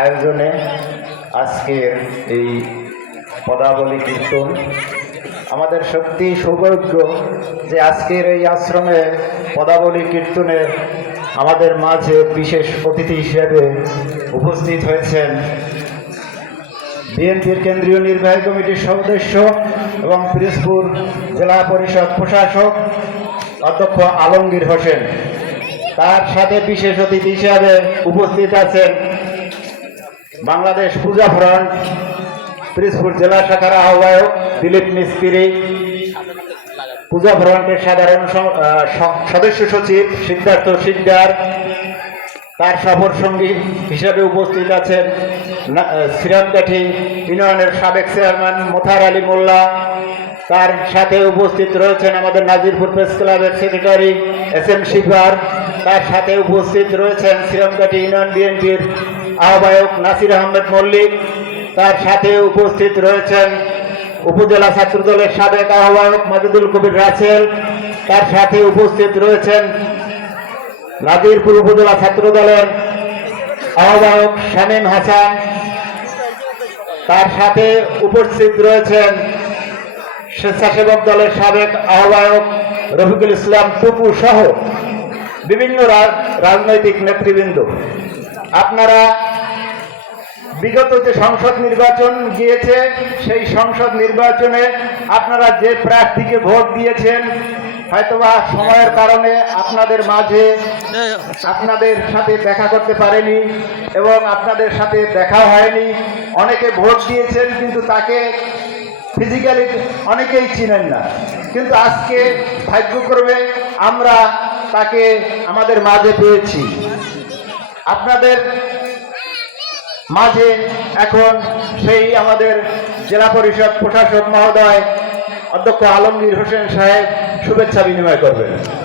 আয়োজনে আজকের এই পদাবলী কীর্তন আমাদের সত্যি সৌভাগ্য যে আজকের এই আশ্রমে পদাবলী কীর্তনে আমাদের মাঝে বিশেষ অতিথি হিসেবে উপস্থিত হয়েছেন বিএনপির কেন্দ্রীয় নির্বাহী কমিটির সদস্য এবং পিরোজপুর জেলা পরিষদ প্রশাসক অধ্যক্ষ আলমগীর হোসেন। তার সাথে বিশেষ অতিথি হিসাবে উপস্থিত আছেন বাংলাদেশ পূজা ফ্রন্ট পিরোজপুর জেলা শাখার আহ্বায়ক দিলীপ মিস্ত্রি, পূজা ফ্রন্টের সাধারণ সদস্য সচিব সিদ্ধার্থ সিকদার। তার সফর সঙ্গী হিসেবে উপস্থিত আছেন শ্রীরামকাঠি ইউনিয়নের সাবেক চেয়ারম্যান মোতাহার আলী মোল্লা। তার সাথে উপস্থিত রয়েছেন আমাদের নাজিরপুর প্রেস ক্লাবের সেক্রেটারি SM শিফার। তার সাথে উপস্থিত রয়েছেন শ্রীরামকাঠি ইউনিয়ন বিএনপির আহ্বায়ক নাসির আহমেদ মল্লিক। তার সাথে উপস্থিত রয়েছেন উপজেলা ছাত্রদলের সাবেক আহ্বায়ক মাজেদুল কবির রাসেল। তার সাথে উপস্থিত রয়েছেন নাজিরপুর উপজেলা ছাত্রদলের আহ্বায়ক শামীম হাসান। তার সাথে উপস্থিত রয়েছেন স্বেচ্ছাসেবক দলের সাবেক আহ্বায়ক রফিকুল ইসলাম টুপু সহ বিভিন্ন রাজনৈতিক নেতৃবৃন্দ। আপনারা বিগত যে সংসদ নির্বাচন গিয়েছে সেই সংসদ নির্বাচনে আপনারা যে প্রার্থীকে ভোট দিয়েছেন হয়তোবা সময়ের কারণে আপনাদের মাঝে আপনাদের সাথে দেখা করতে পারেনি এবং আপনাদের সাথে দেখা হয়নি। অনেকে ভোট দিয়েছেন কিন্তু তাকে ফিজিক্যালি অনেকেই চিনেন না, কিন্তু আজকে ভাগ্যক্রমে আমরা তাকে আমাদের মাঝে পেয়েছি। আপনাদের মাঝে এখন সেই আমাদের জেলা পরিষদ প্রশাসক মহোদয় অধ্যক্ষ আলমগীর হোসেন সাহেব শুভেচ্ছা বিনিময় করবেন।